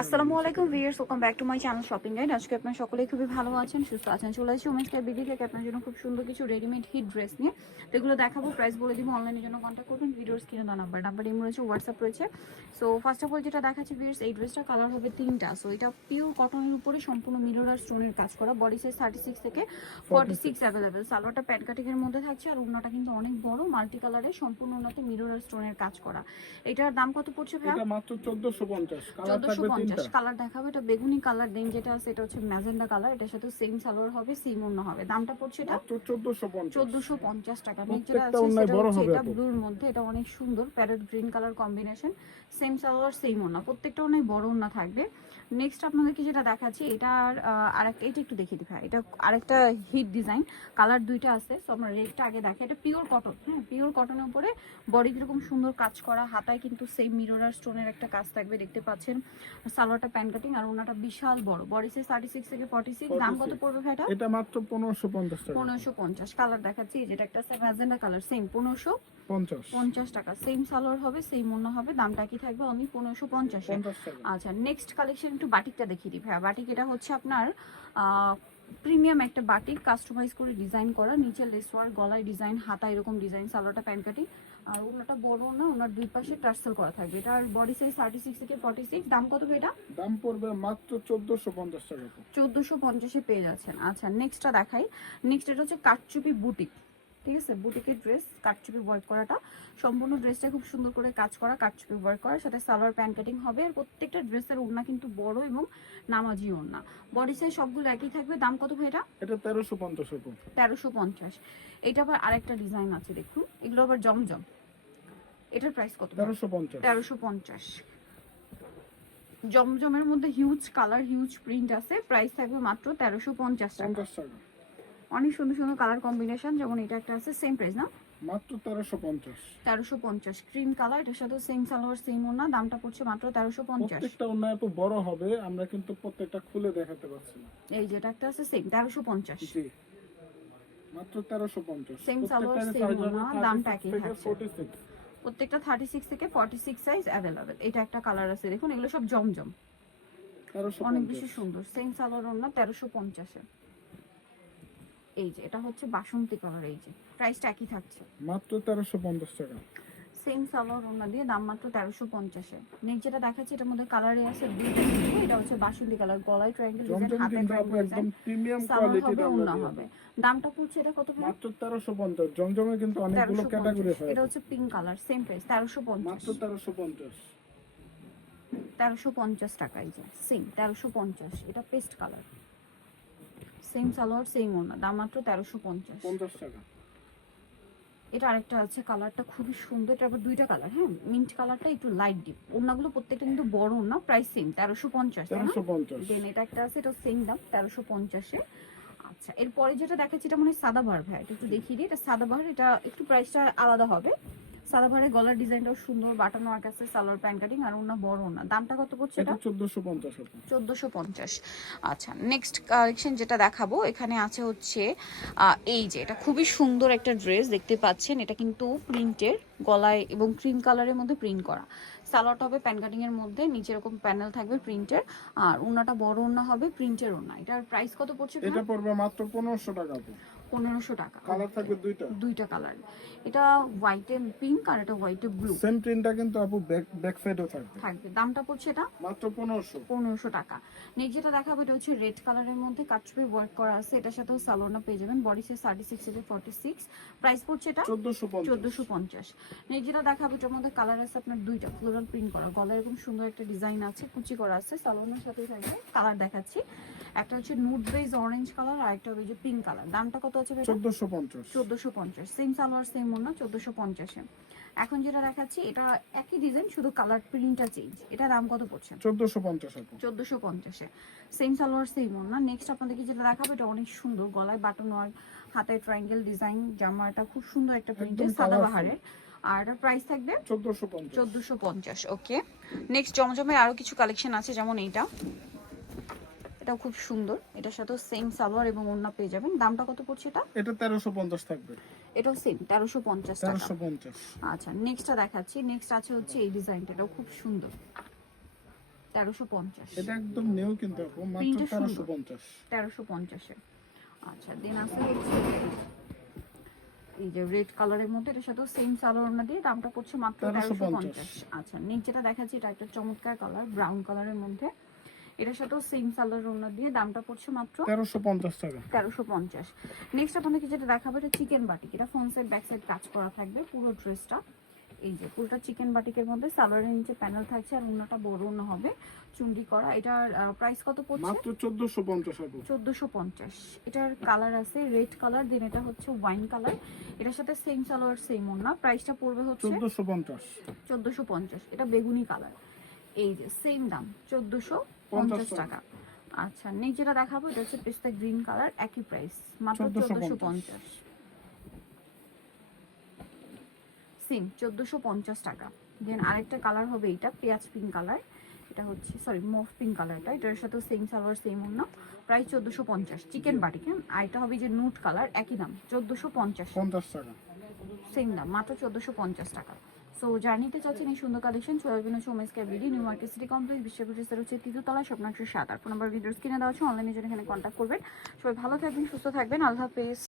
আসসালামু আলাইকুম viewers welcome back to my channel shopping guide আজকে আপনারা সকলেই খুবই ভালো আছেন সুস্থ আছেন চলে আসছি উমেশ ক্যাব বিডি থেকে। আপনার জন্য খুব সুন্দর কিছু রেডিমেড হিট ড্রেস নিয়ে। তো এগুলো দেখাবো প্রাইস বলে দিব অনলাইনের জন্য কন্ট্যাক্ট করবেন ভিডিওর স্ক্রিনে দেওয়া নাম্বার নাম্বার ইম রয়েছে হোয়াটসঅ্যাপ রয়েছে। সো ফার্স্ট অফ অল যেটা দেখাচ্ছে ভিউয়ার্স এই ড্রেসটা কালার হবে তিনটা। সো এটা পিওর কটনের উপরে সম্পূর্ণ মিরর আর স্টোনের কাজ করা। বডি সাইজ থার্টি সিক্স থেকে ফর্টি সিক্স অ্যাভেলেবেল সালোয়ারটা প্যান্ট কাটিং এর মধ্যে থাকছে আর উন্নাটা কিন্তু অনেক বড় মাল্টি কালারের সম্পূর্ণ উন্নতে মিরর আর স্টোনের কাজ করা। এটার দাম কত পড়ছে ভাইয়া? এটা মাত্র 1450 কালার চোদ্দশো পঞ্চাশ। কালার দেখাবো এটা বেগুনি কালার দেন যেটা আছে এটা হচ্ছে ম্যাজেন্ডা কালার এটার সাথে সেম সালোয়ার হবে সেম অন্য হবে। দামটা পড়ছে এটা? মাত্র 1450 চোদ্দশো পঞ্চাশ টাকা। যেটা আছে এটা ব্লুর মধ্যে এটা অনেক সুন্দর parrot green colour combination same salwar same ওনা প্রত্যেকটা অনেক বড় ওনা থাকবে। নেক্সট আপনাদেরকে যেটা দেখাচ্ছি এটার আরেকটা এটা একটু দেখিয়ে দিই ভাই। এটা আরেকটা হিট ডিজাইন কালার দুইটা আছে তো আমরা রেটটা আগে দেখি এটা পিওর কটন হ্যাঁ পিওর কটনের উপরে বডি কীরকম সুন্দর কাজ করা হাতায় কিন্তু সেই মিরর আর স্টোনের একটা কাজ থাকবে দেখতে পাচ্ছেন। সালোয়ারটা প্যান কাটিং আর ওনাটা বিশাল বড়। বডি সাইজ থার্টি সিক্স থেকে ফর্টি সিক্স দাম কত পড়বে ভাই এটা? এটা মাত্র 1550 টাকা। পনেরোশো পঞ্চাশ। কালার দেখাচ্ছি যেটা একটা ম্যাজেন্ডা কালার সেম পনেরোশো 50 পঞ্চাশ টাকা। সেম সালোয়ার হবে সেম হবে দামটা কি থাকবে? অনলি পনেরোশো পঞ্চাশে। 50 টাকা। আচ্ছা নেক্সট কালেকশন একটু বাটিকটা দেখিয়ে দিই ভাইয়া। বাটিক এটা হচ্ছে আপনার প্রিমিয়াম একটা বাটিক কাস্টমাইজ করে ডিজাইন করা। নিচে লেসওয়ার গলায় ডিজাইন হাতা এরকম ডিজাইন সালোয়ারটা কাটি আর ওনাটা বড় না ওনার দুই পাশে টার্সেল করা থাকবে। এটার বডি সাইজ থার্টি সিক্স থেকে ফর্টি সিক্স দাম কত এটা? দাম পড়বে মাত্র 1450 টাকা। চোদ্দোশো পঞ্চাশে পেয়ে যাচ্ছেন। আচ্ছা নেক্সটটা দেখাই। নেক্সট এটা হচ্ছে কাটচুপি বুটিক ঠিক আছে? বুটিকের ড্রেস কাটচুপি ওয়ার্ক করাটা। সম্পূর্ণ ড্রেসটা খুব সুন্দর করে কাজ করা কাটচুপি ওয়ার্ক করা। সাথে সালোয়ার প্যান্ট কাটিং হবে। আর প্রত্যেকটা ড্রেসের ওড়না কিন্তু বড় এবং নামাজি ওড়না। বডি সাইজ সবগুলো একই থাকবে। দাম কত ভাই এটা? এটা 1350 টাকা তেরোশো পঞ্চাশ। এটা আবার আরেকটা ডিজাইন আছে দেখুন। এগুলো আবার জমজম। এটার প্রাইস কত? 1350 তেরোশো পঞ্চাশ। জমজমের মধ্যে হিউজ কালার হিউজ প্রিন্ট আছে। প্রাইস থাকবে মাত্র তেরোশো পঞ্চাশ টাকা। অনেক সুন্দর সুন্দর কালার কম্বিনেশন যেমন এটা একটা আছে সেম প্রাইস না? মাত্র 1350 তেরোশো পঞ্চাশ। ক্রিম কালার এটার সাথে সেম সালোয়ার সেম ওনা দামটা পড়ছে মাত্র তেরোশো পঞ্চাশ। প্রত্যেকটা ওড়না এত বড় হবে আমরা কিন্তু প্রত্যেকটা খুলে দেখাতে পারছি না। এই যেটা একটা আছে সেম তেরোশো পঞ্চাশ। জি। মাত্র 1350 Same সালোয়ার, প্রত্যেকটারই same size হবে ওড়না, দামটা 36 একই থেকে থাকছে। 46 প্রত্যেকটা থার্টি সিক্স থেকে ফর্টি সিক্স সাইজ অ্যাভেলেবেল এটা একটা কালার আছে দেখুন এগুলো সব জমজম। অনেক বেশি সুন্দর। সেম সালোয়ার ওনা তেরোশো পঞ্চাশে এই যে এটা হচ্ছে বাসন্তী কালার এই যে প্রাইসটা একই থাকছে। মাত্র 1350 টাকা। সেম সালোয়ার ওনা দিয়ে দাম মাত্র তেরোশো পঞ্চাশে নেক্সট যেটা দেখাচ্ছি এটার মধ্যে কালারে আছে এটা হচ্ছে বাসন্তী কালার গলায় ট্রায়াঙ্গেল ডিজাইন হাতে ট্রায়াঙ্গেল একদম ডিজাইন প্রিমিয়াম কোয়ালিটির হবে ওনা হবে। দামটা পড়ছে এটা কত মাত্র তেরোশো পঞ্চাশ। জমজমে কিন্তু অনেকগুলো ক্যাটাগরি পঞ্চাশ। হয়। এটা হচ্ছে পিঙ্ক কালার সেম প্রাইস তেরোশো পঞ্চাশ। মাত্র তেরোশো পঞ্চাশ। তেরোশো পঞ্চাশ টাকা এই যে সেম তেরোশো পঞ্চাশ। এটা paste colour same salwar same ওনা দাম মাত্র তেরোশো পঞ্চাশ। পঞ্চাশ টাকা। এটা আরেকটা আছে কালারটা খুবই সুন্দর এটা আবার দুইটা কালার হ্যাঁ মিন্ট কালারটা একটু লাইট ডিপ ওনাগুলো প্রত্যেকটা কিন্তু বড় না প্রাইস সেম তেরোশো পঞ্চাশ দেন এটা একটা আছে এটা সেম দাম তেরোশো পঞ্চাশে। আচ্ছা এরপরে যেটা দেখাচ্ছি এটা মনে হয় সাদাবাহার ভাই এটা একটু দেখিয়ে দিই এটা সাদাবাহার এটা একটু প্রাইসটা আলাদা হবে। সাদাবাহারের গলার ডিজাইনটাও সুন্দর বাটানো ওয়ার্ক আছে সালোয়ার প্যান্ট কাটিং আর ওনা বড় না দামটা কত পড়ছে এটা? এটা চোদ্দশো পঞ্চাশ আপু চোদ্দোশো পঞ্চাশ। আচ্ছা নেক্সট কালেকশন যেটা দেখাবো এখানে আছে হচ্ছে এই যে এটা খুবই সুন্দর একটা ড্রেস দেখতে পাচ্ছেন। এটা কিন্তু প্রিন্টের গলায় এবং ক্রিম কালারের মধ্যে প্রিন্ট করা। সালোয়ারটা হবে প্যান কাটিং এর মধ্যে নিচে এরকম প্যানেল থাকবে প্রিন্টের আর ওনাটা বড় ওনা হবে প্রিন্টের ওনা এটার প্রাইস কত পড়ছে এটা পড়বে মাত্র পনেরোশো টাকা আপু পনেরোশো টাকা। কালার থাকবে দুইটা? দুইটা কালার এটা হোয়াইটে পিঙ্ক আর এটা হোয়াইটে ব্লু সেম প্রিন্টটা কিন্তু আপু ব্যাক ব্যাক সাইডেও থাকবে। থাকবে। দামটা পড়ছে এটা? মাত্র পনেরোশো। পনেরোশো টাকা। নেক্সট যেটা দেখাবো এটা হচ্ছে রেড কালারের মধ্যে কাটচুপি ওয়ার্ক করা আছে। এটার সাথেও সালোনা পেয়ে যাবেন। বডি সাইজ থার্টি সিক্স থেকে ফর্টি সিক্স প্রাইস পড়ছে এটা? চোদ্দশো পঞ্চাশ। চোদ্দোশো পঞ্চাশ। নেক্সট যেটা দেখাবো এটার মধ্যে কালার আছে আপনার দুইটা। ফ্লোরাল প্রিন্ট করা। গলায় এরকম সুন্দর একটা ডিজাইন আছে কুচি করা আছে। সালোনার সাথে থাকবে। কালার দেখাচ্ছি। একটা হচ্ছে নুট বেজ অরেঞ্জ কালার আর একটা যে পিঙ্ক কালার দামটা কত আছে চোদ্দশো পঞ্চাশ। চোদ্দোশো পঞ্চাশ। সেম সালোয়ার সেম ওনা চোদ্দোশো পঞ্চাশে। এখন যেটা দেখাচ্ছি এটা একই ডিজাইন শুধু কালার প্রিন্টটা চেঞ্জ এটা দাম কত পড়ছে? চোদ্দশো পঞ্চাশ চোদ্দোশো পঞ্চাশে। সেম সালোয়ার সেম ওনা নেক্সট আপনাদেরকে যেটা দেখাবো এটা অনেক সুন্দর গলায় বাটন ওয়ার্ক হাতে ট্রায়াঙ্গেল ডিজাইন জামাটা খুব সুন্দর একটা প্রিন্টের একদম সাদা colourful। বাহারের। আর এটার প্রাইস থাকবে চোদ্দশো পঞ্চাশ। চোদ্দোশো পঞ্চাশ ওকে নেক্সট জমজমের আরও কিছু কালেকশন আছে যেমন এইটা। এটাও খুব সুন্দর। এটার সাথেও সেম সালোয়ার এবং ওড়না পেয়ে যাবেন। দামটা কত পড়ছে এটা? এটা তেরোশো পঞ্চাশ থাকবে। এটাও সেম তেরোশো পঞ্চাশ টাকা। তেরোশো পঞ্চাশ। আচ্ছা নেক্সটটা দেখাচ্ছি। নেক্সট আছে হচ্ছে এই ডিজাইনটা এটাও খুব সুন্দর। তেরোশো পঞ্চাশ। এটা একদম নিউ কিন্তু মাত্র প্রিন্টটা তেরোশো সুন্দর। পঞ্চাশ। তেরোশো পঞ্চাশে আচ্ছা দেন আছে এই যে রেড কালারের মধ্যে এটার সাথে সেম সালোয়ার না দিয়ে দামটা পড়ছে মাত্র 1350 তেরোশো পঞ্চাশ। আচ্ছা নিচেটা দেখাচ্ছি। এটা একটা চমৎকার কালার ব্রাউন কালারের মধ্যে। এটার সাথেও সেম সালোয়ার ওড়না দিয়ে দামটা পড়ছে মাত্র তেরোশো পঞ্চাশ টাকা। তেরোশো পঞ্চাশ। নেক্সট আপনাদেরকে যেটা দেখাবো এটা চিকেন বাটিক এটা ফ্রন্ট সাইড ব্যাক সাইড কাজ করা থাকবে পুরো ড্রেসটা এই যে পুরোটা চিকেন বাটিকের মধ্যে সালোয়ারের নিচে প্যানেল থাকছে আর অন্যটা বড় অন্য হবে চুন্ডি করা। এটার প্রাইস কত পড়ছে? মাত্র চোদ্দশো পঞ্চাশ চোদ্দোশো পঞ্চাশ। এটার কালার আছে রেড কালার দেন এটা হচ্ছে ওয়াইন কালার এটার সাথে সেম সালোয়ার সেম ওনা প্রাইসটা পড়বে হচ্ছে চোদ্দশো পঞ্চাশ। চোদ্দোশো পঞ্চাশ। এটা বেগুনি কালার এই যে সেম দাম চোদ্দোশো পঞ্চাশ টাকা। আচ্ছা দেখাবো এটা হচ্ছে পেস্তা গ্রিন কালার একই প্রাইস মাত্র 1450 চোদ্দোশো পঞ্চাশ। সেম চোদ্দোশো পঞ্চাশ টাকা। দেন আরেকটা কালার হবে এটা পেঁয়াজ পিঙ্ক কালার এটা হচ্ছে সরি মফ পিঙ্ক কালারটা এটার সাথে সেম সালোয়ার সেম অন্য। প্রাইস চোদ্দোশো পঞ্চাশ। চিকেন বাটিকে। আর এটা হবে যে নুট কালার একই দাম চোদ্দোশো পঞ্চাশ। পঞ্চাশ টাকা। সেম দাম মাত্র চোদ্দোশো পঞ্চাশ টাকা। সো জার্নিতে চাচ্ছেন এই সুন্দর কালেকশন আসবেন হচ্ছে ওমেন্স ক্যাবিডি নিউ মার্কেট সিটি কমপ্লেক্স বিশ্ববিদ্যালয়ের হচ্ছে তৃতীয়তলা স্বপ্নাংশ সাত আর ফোন নাম্বার ভিডিওস কিনে দেওয়া হচ্ছে অনলাইনে জন্য এখানে কন্ট্যাক্ট করবেন। সবাই ভালো থাকবেন, সুস্থ থাকবেন, আল্লাহ হাফেজ।